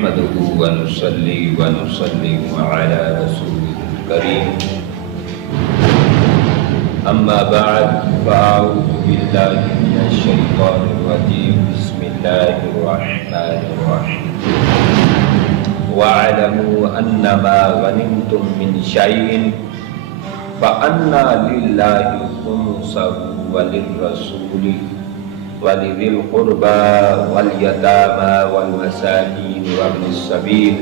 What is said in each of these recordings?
نحمده ونصلي ونسلم على رسوله الكريم أما بعد فأعوذ بالله من الشيطان الرجيم بسم الله الرحمن الرحيم واعلموا أنما غنمتم من شيء فأن لله خمسه وللرسول ولذي القربى واليتامى والمساكين وابن السبيل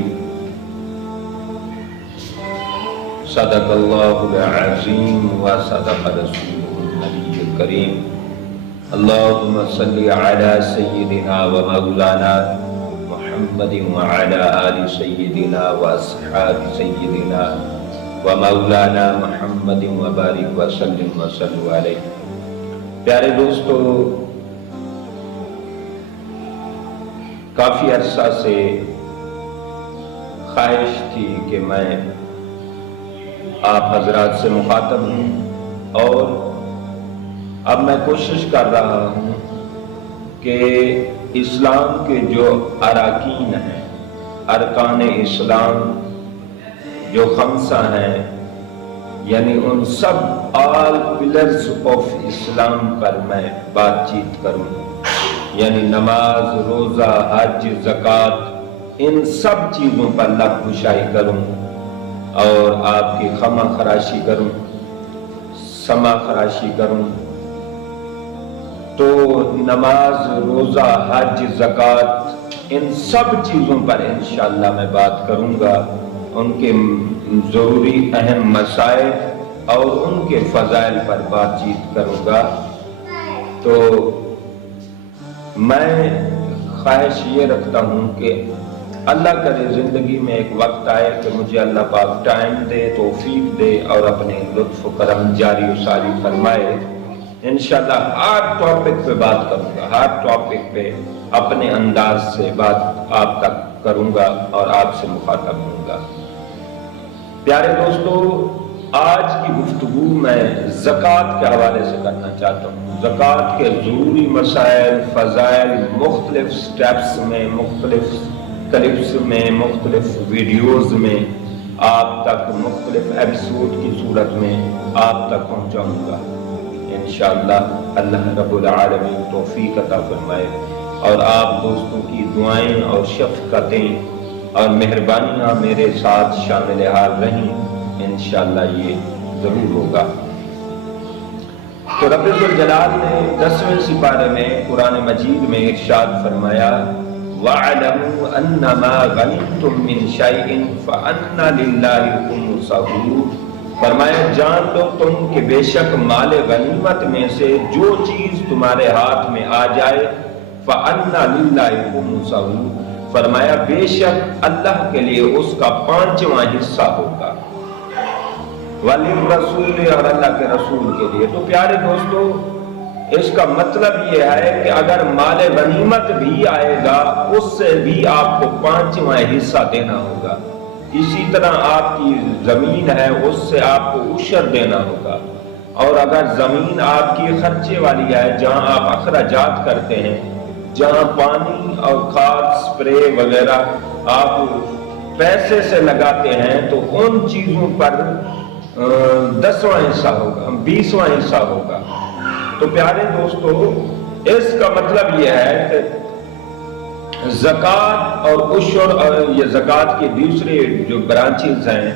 صدق الله العظيم وصدق رسوله النبي الكريم اللهم صل على سيدنا ومولانا محمد وعلى آل سيدنا وأصحاب سيدنا ومولانا محمد وبارك وسلم وصلوا عليه. پیارے دوستو، کافی عرصہ سے خواہش تھی کہ میں آپ حضرات سے مخاطب ہوں، اور اب میں کوشش کر رہا ہوں کہ اسلام کے جو اراکین ہیں، ارکان اسلام جو خمسہ ہیں، یعنی ان سب آل پلرز آف اسلام پر میں بات چیت کروں، یعنی نماز، روزہ، حج، زکوٰۃ، ان سب چیزوں پر لب کشائی کروں اور آپ کی خما خراشی کروں، سما خراشی کروں. تو نماز، روزہ، حج، زکوٰۃ، ان سب چیزوں پر انشاءاللہ میں بات کروں گا، ان کے ضروری اہم مسائل اور ان کے فضائل پر بات چیت کروں گا. تو میں خواہش یہ رکھتا ہوں کہ اللہ کرے زندگی میں ایک وقت آئے کہ مجھے اللہ پاک ٹائم دے، توفیق دے اور اپنے لطف و کرم جاری و ساری فرمائے. انشاءاللہ ہر ٹاپک پہ بات کروں گا، ہر ٹاپک پہ اپنے انداز سے بات آپ تک کروں گا اور آپ سے مخاطب ہوں گا. پیارے دوستو، آج کی گفتگو میں زکوٰۃ کے حوالے سے کرنا چاہتا ہوں. زکوٰۃ کے ضروری مسائل، فضائل، مختلف سٹیپس میں، مختلف کلپس میں، مختلف ویڈیوز میں آپ تک، مختلف ایپیسوڈ کی صورت میں آپ تک پہنچاؤں گا. انشاءاللہ اللہ رب العالمین توفیق عطا فرمائے اور آپ دوستوں کی دعائیں اور شفقتیں اور مہربانیاں میرے ساتھ شامل حال رہیں. انشاءاللہ یہ ضرور ہوگا. تو رب ذوالجلال نے 10ویں سپارے میں قرآن مجید میں ارشاد فرمایا وَاعْلَمُوا أَنَّمَا غَنِمْتُم مِّن شَيْءٍ فَأَنَّ لِلَّهِ خُمُسَهُ. فرمایا جان لو تم کہ بے شک مال غنیمت میں سے جو چیز تمہارے ہاتھ میں آ جائے فَأَنَّ لِلَّهِ خُمُسَهُ، فرمایا بے شک اللہ کے لیے اس کا 5واں حصہ ہوگا. وَلِلرَّسُولِ، اور اللہ کے رسول کے لیے. تو پیارے دوستو، اس کا مطلب یہ ہے کہ اگر مال غنیمت بھی آئے گا اس سے بھی آپ کو 5واں حصہ دینا ہوگا. اسی طرح آپ کی زمین ہے، اس سے آپ کو عشر دینا ہوگا. اور اگر زمین آپ کی خرچے والی ہے، جہاں آپ اخراجات کرتے ہیں، جہاں پانی اور کھاد، سپرے وغیرہ آپ پیسے سے لگاتے ہیں، تو ان چیزوں پر 10واں حصہ ہوگا، 20واں حصہ ہوگا. تو پیارے دوستو، اس کا مطلب یہ ہے کہ زکوٰۃ اور عشر، اور یہ زکوٰۃ کی دوسرے جو برانچز ہیں،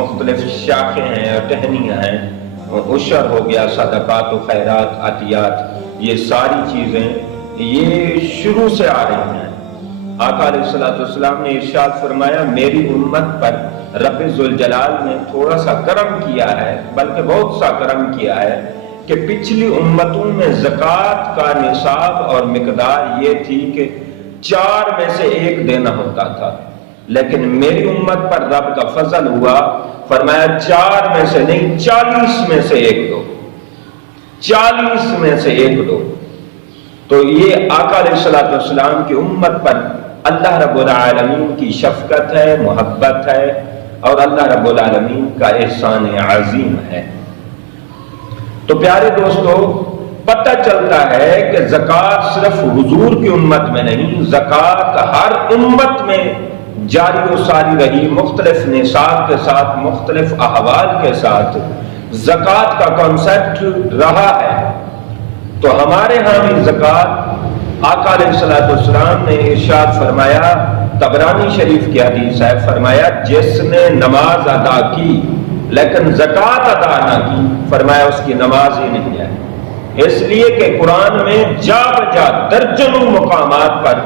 مختلف شاخیں ہیں اور ٹہنیاں ہیں، عشر ہو گیا، صدقات و خیرات، عطیات، یہ ساری چیزیں یہ شروع سے آ رہی ہیں. آقا علیہ السلام نے ارشاد فرمایا میری امت پر رب ذوالجلال نے تھوڑا سا کرم کیا ہے، بلکہ بہت سا کرم کیا ہے، کہ پچھلی امتوں میں زکوٰۃ کا نصاب اور مقدار یہ تھی کہ 4 میں سے 1 دینا ہوتا تھا. لیکن میری امت پر رب کا فضل ہوا، فرمایا 4 میں سے نہیں، 40 میں سے 1 دو، 40 میں سے 1 دو. تو یہ آقا علیہ السلام کی امت پر اللہ رب العالمین کی شفقت ہے، محبت ہے، اور اللہ رب العالمین کا احسان عظیم ہے. تو پیارے دوستو، پتہ چلتا ہے کہ زکوٰۃ صرف حضور کی امت میں نہیں، زکوٰۃ ہر امت میں جاری و ساری رہی، مختلف نصاب کے ساتھ، مختلف احوال کے ساتھ زکوٰۃ کا کانسیپٹ رہا ہے۔ تو ہمارے ہاں بھی زکوٰۃ، آقا علیہ الصلوۃ والسلام نے ارشاد فرمایا، طبرانی شریف کی حدیث ہے، فرمایا جس نے نماز ادا کی لیکن زکوٰۃ ادا نہ کی، فرمایا اس کی نماز ہی نہیں ہے۔ اس لیے کہ قرآن میں جا بجا درجنوں مقامات پر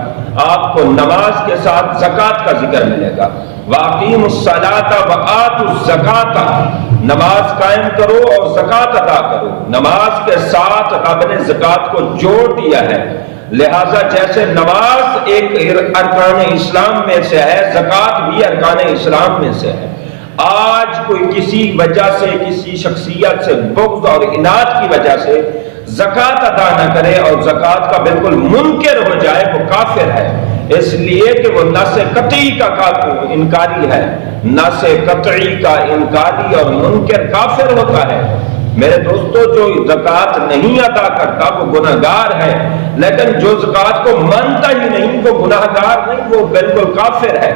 آپ کو نماز کے ساتھ زکوٰۃ کا ذکر ملے گا۔ وَأَقِیمُوا الصَّلَاةَ وَآتُوا الزَّکَاةَ، نماز قائم کرو اور زکوٰۃ ادا کرو۔ نماز کے ساتھ رب نے زکوٰۃ کو جوڑ دیا ہے، لہٰذا جیسے نماز ایک ارکان اسلام میں سے ہے، زکوٰۃ بھی ارکان اسلام میں سے ہے۔ آج کوئی کسی وجہ سے، کسی شخصیت سے بغض اور عناد کی وجہ سے زکوٰۃ ادا نہ کرے اور زکوٰۃ کا بالکل منکر ہو جائے، وہ کافر ہے، اس لیے کہ وہ نص قطعی کا انکاری ہے۔ نص قطعی کا انکاری اور منکر کافر ہوتا ہے۔ میرے دوستو، جو زکوٰۃ نہیں ادا کرتا وہ گناہگار ہے، لیکن جو زکوٰۃ کو مانتا ہی نہیں وہ گناہگار نہیں، وہ بالکل کافر ہے۔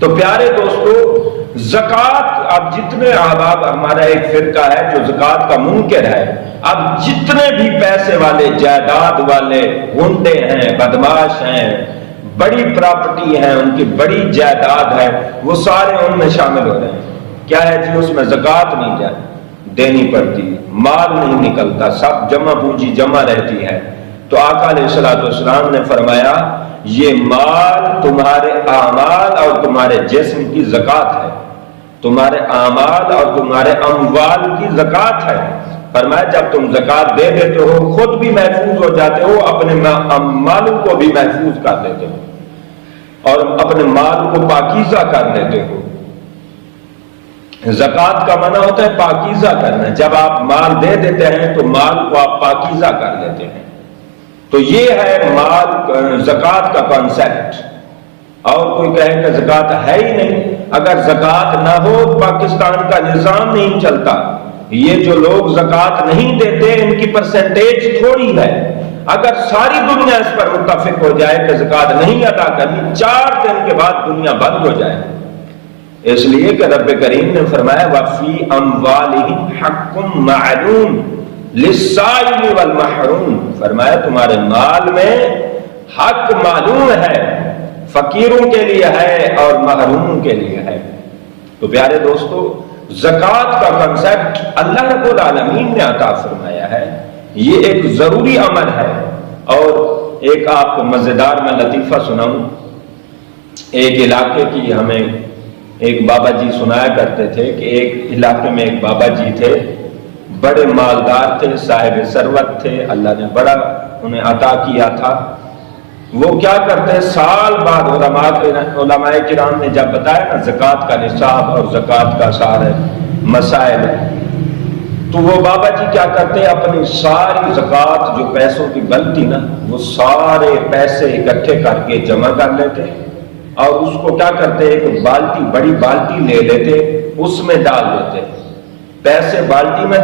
تو پیارے دوستو، زکوٰۃ، اب جتنے احباب، ہمارا ایک فرقہ ہے جو زکوٰۃ کا منکر ہے، اب جتنے بھی پیسے والے، جائیداد والے، گنڈے ہیں، بدماش ہیں، بڑی پراپرٹی ہیں، ان کی بڑی جائیداد ہے، وہ سارے ان میں شامل ہو رہے ہیں۔ کیا ہے جی؟ اس میں زکوٰۃ نہیں دینی پڑتی، مال نہیں نکلتا، سب جمع پونجی جمع رہتی ہے۔ تو آقا علیہ الصلوۃ والسلام نے فرمایا یہ مال تمہارے اعمال اور تمہارے جسم کی زکوٰۃ ہے، تمہارے اعمال اور تمہارے اموال کی زکوٰۃ ہے۔ فرمایا جب تم زکوٰۃ دے دیتے ہو خود بھی محفوظ ہو جاتے ہو، اپنے مالوں کو بھی محفوظ کر لیتے ہو اور اپنے مال کو پاکیزہ کر لیتے ہو۔ زکوٰۃ کا معنی ہوتا ہے پاکیزہ کرنا، جب آپ مال دے دیتے ہیں تو مال کو آپ پاکیزہ کر لیتے ہیں۔ تو یہ ہے مال، زکوٰۃ کا کانسیپٹ۔ اور کوئی کہے کہ زکوٰۃ ہے ہی نہیں، اگر زکوٰۃ نہ ہو پاکستان کا نظام نہیں چلتا۔ یہ جو لوگ زکوٰۃ نہیں دیتے ان کی پرسنٹیج تھوڑی ہے، اگر ساری دنیا اس پر متفق ہو جائے کہ زکوٰۃ نہیں ادا کرنی، 4 دن کے بعد دنیا بند ہو جائے۔ اس لیے کہ رب کریم نے فرمایا وَفِي أَمْوَالِهِمْ حَقٌّ مَعْلُومٌ لِلسَّائِلِ وَالْمَحْرُومِ، فرمایا تمہارے مال میں حق معلوم ہے، فقیروں کے لیے ہے اور محروموں کے لیے ہے۔ تو پیارے دوستو، زکوٰۃ کا کنسیپٹ اللہ رب العالمین نے عطا فرمایا ہے، یہ ایک ضروری عمل ہے۔ اور ایک آپ کو مزیدار میں لطیفہ سناؤں، ایک علاقے کی ہمیں ایک بابا جی سنایا کرتے تھے کہ ایک علاقے میں ایک بابا جی تھے، بڑے مالدار تھے، صاحب ثروت تھے، اللہ نے بڑا انہیں عطا کیا تھا۔ وہ کیا کرتے، سال بعد علماء کرام نے جب بتایا نا زکوٰۃ کا نصاب اور زکوٰۃ کا سارے مسائل، تو وہ بابا جی کیا کرتے، اپنی ساری زکوٰۃ جو پیسوں کی بنتی نا وہ سارے پیسے اکٹھے کر کے جمع کر لیتے اور اس کو کیا کرتے، ایک بالٹی، بڑی بالٹی لے لیتے، اس میں ڈال دیتے، پیسے بالٹی میں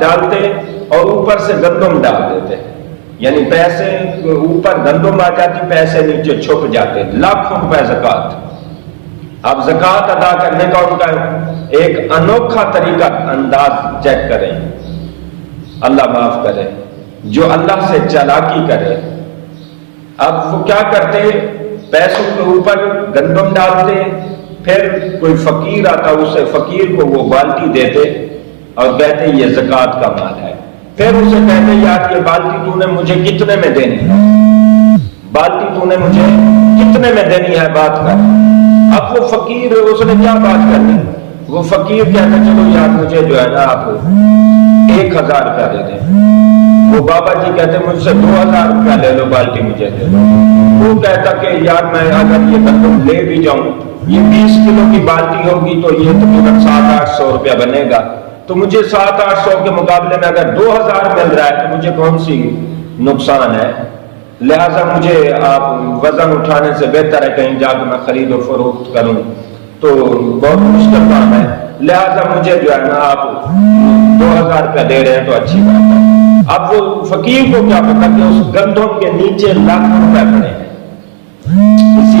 ڈالتے اور اوپر سے گندم ڈال دیتے، یعنی پیسے اوپر گندم آ جاتی، پیسے نیچے چھپ جاتے، لاکھوں روپے زکوٰۃ۔ اب زکوٰۃ ادا کرنے کا ان کا ایک انوکھا طریقہ انداز چیک کریں، اللہ معاف کرے، جو اللہ سے چالاکی کرے۔ اب وہ کیا کرتے، پیسوں کے اوپر گندم ڈالتے، پھر کوئی فقیر آتا، اسے فقیر کو وہ بالٹی دیتے اور کہتے یہ زکوٰۃ کا مال ہے۔ پھر اسے کہتے یار یہ بالٹی تو نے مجھے کتنے میں دینی ہے، بالٹی تو نے مجھے کتنے میں دینی ہے، بات کر۔ اب وہ فقیر، اس نے کیا بات کرنی، وہ فقیر کہتا چلو یار مجھے جو ہے نا آپ 1000 روپیہ دے دیں۔ وہ بابا جی کہتے مجھ سے 2000 روپیہ لے لو، بالٹی مجھے دے دو۔ وہ کہتا کہ یار میں اگر یہ گندم لے بھی جاؤں، یہ 20 کلو کی بالٹی ہوگی تو یہ تقریباً 700-800 روپیہ بنے گا، تو مجھے 700-800 کے مقابلے میں اگر 2000 مل رہا ہے تو مجھے کون سی نقصان ہے، لہٰذا مجھے آپ وزن اٹھانے سے بہتر ہے کہیں جا کے میں خرید و فروخت کروں، تو بہت مشکل کام ہے، لہٰذا مجھے جو ہے نا آپ 2000 روپیہ دے رہے ہیں تو اچھی بات ہے۔ اب وہ فقیر کو کیا پتا کہ اس گندم کے نیچے لاکھوں روپے پڑے ہیں، اسی